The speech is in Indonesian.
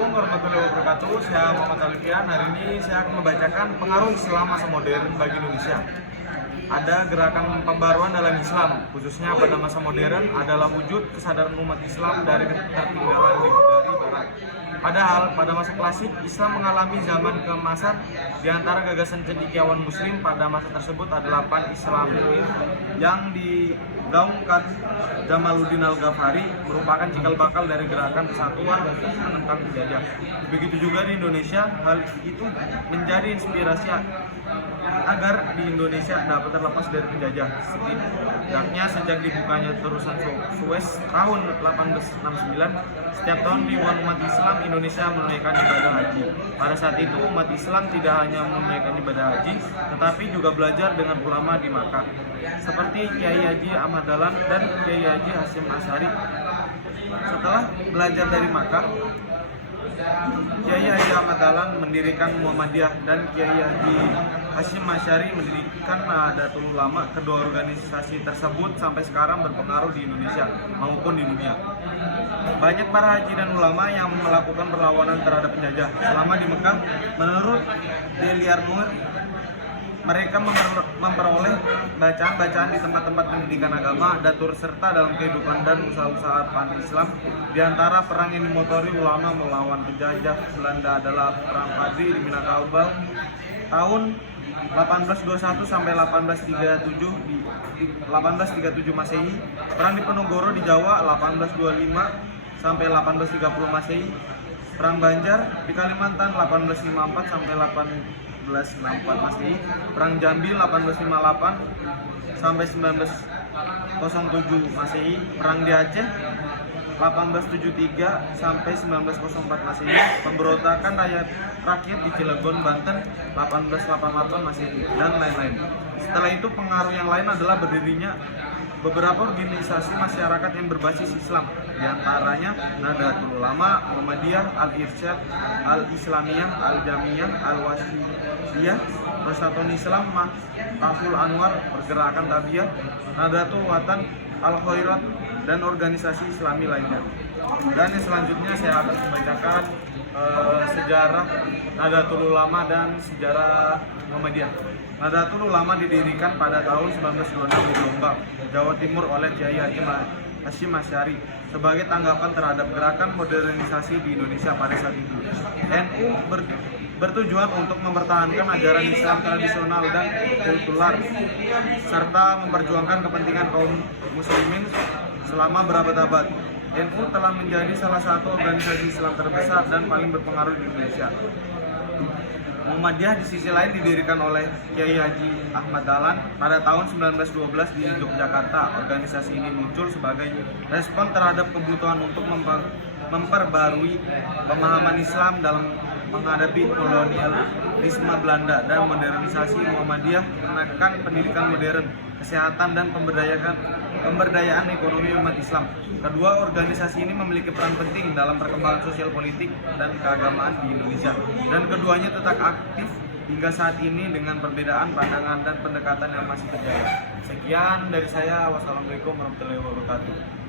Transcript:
Assalamualaikum warahmatullahi wabarakatuh. Saya Muhammad Alifian. Hari ini saya akan membacakan pengaruh Islam masa modern bagi Indonesia. Ada gerakan pembaruan dalam Islam, khususnya pada masa modern adalah wujud kesadaran umat Islam dari ketertinggalan dari Barat. Padahal pada masa klasik Islam mengalami zaman keemasan. Di antara gagasan cendekiawan Muslim pada masa tersebut adalah Pan-Islam yang digaungkan Jamaluddin Al-Ghafari, merupakan cikal bakal dari gerakan kesatuan menentang penjajah. Begitu juga di Indonesia, hal itu menjadi inspirasi agar di Indonesia dapat terlepas dari penjajah. Setidaknya sejak dibukanya terusan Suez tahun 1869, setiap tahun ribuan umat Islam Indonesia menunaikan ibadah haji. Pada saat itu umat Islam tidak hanya menunaikan ibadah haji, tetapi juga belajar dengan ulama di Makkah, seperti Kiai Haji Ahmad Dahlan dan Kiai Haji Hasyim Asy'ari. Setelah belajar dari Makkah, Kiai Haji Ahmad Dahlan mendirikan Muhammadiyah dan Kiai Haji Hasyim Asy'ari mendirikan Nahdlatul Ulama. Kedua organisasi tersebut sampai sekarang berpengaruh di Indonesia maupun di dunia. Banyak para haji dan ulama yang melakukan perlawanan terhadap penjajah selama di Mekah. Menurut Deliar Nur, mereka memperoleh bacaan-bacaan di tempat-tempat pendidikan agama dan turut serta dalam kehidupan dan usaha-usaha Pan-Islam. Di antara perang yang dimotori ulama melawan penjajah Belanda adalah Perang Padri di Minangkabau tahun 1821 sampai 1837 Masehi, Perang Diponegoro di Jawa 1825 sampai 1830 Masehi, Perang Banjar di Kalimantan 1854 sampai 1864 Masehi, Perang Jambi 1858 sampai 1907 Masehi, Perang di Aceh 1873 sampai 1904 Masehi, pemberontakan rakyat di Cilegon, Banten 1888 Masehi, dan lain-lain. Setelah itu pengaruh yang lain adalah berdirinya beberapa organisasi masyarakat yang berbasis Islam, di antaranya Nahdlatul Ulama, Muhammadiyah, Al-Irsyad, Al-Islamiyah, Al-Jamiyah, Al-Wasliyah, Persatuan Islam, Mahtaful Anwar, Pergerakan Tabiyah, Nahdlatul Watan, Al-Khairat, dan organisasi Islami lainnya. Dan yang selanjutnya saya akan membacakan sejarah Nahdlatul Ulama dan sejarah Muhammadiyah. Nahdlatul Ulama didirikan pada tahun 1926 di Jombang, Jawa Timur oleh Kiai Haji Hasyim Asy'ari sebagai tanggapan terhadap gerakan modernisasi di Indonesia pada saat itu. NU bertujuan untuk mempertahankan ajaran Islam tradisional dan kultural serta memperjuangkan kepentingan kaum muslimin selama berabad-abad. NU telah menjadi salah satu organisasi Islam terbesar dan paling berpengaruh di Indonesia. Muhammadiyah di sisi lain didirikan oleh Kiai Haji Ahmad Dahlan pada tahun 1912 di Yogyakarta. Organisasi ini muncul sebagai respon terhadap kebutuhan untuk memperbarui pemahaman Islam dalam menghadapi kolonialisme Belanda, dan modernisasi Muhammadiyah menekan pendidikan modern, kesehatan, dan pemberdayaan ekonomi umat Islam. Kedua organisasi ini memiliki peran penting dalam perkembangan sosial politik dan keagamaan di Indonesia, dan keduanya tetap aktif hingga saat ini dengan perbedaan pandangan dan pendekatan yang masih terjadi. Sekian dari saya. Wassalamualaikum warahmatullahi wabarakatuh.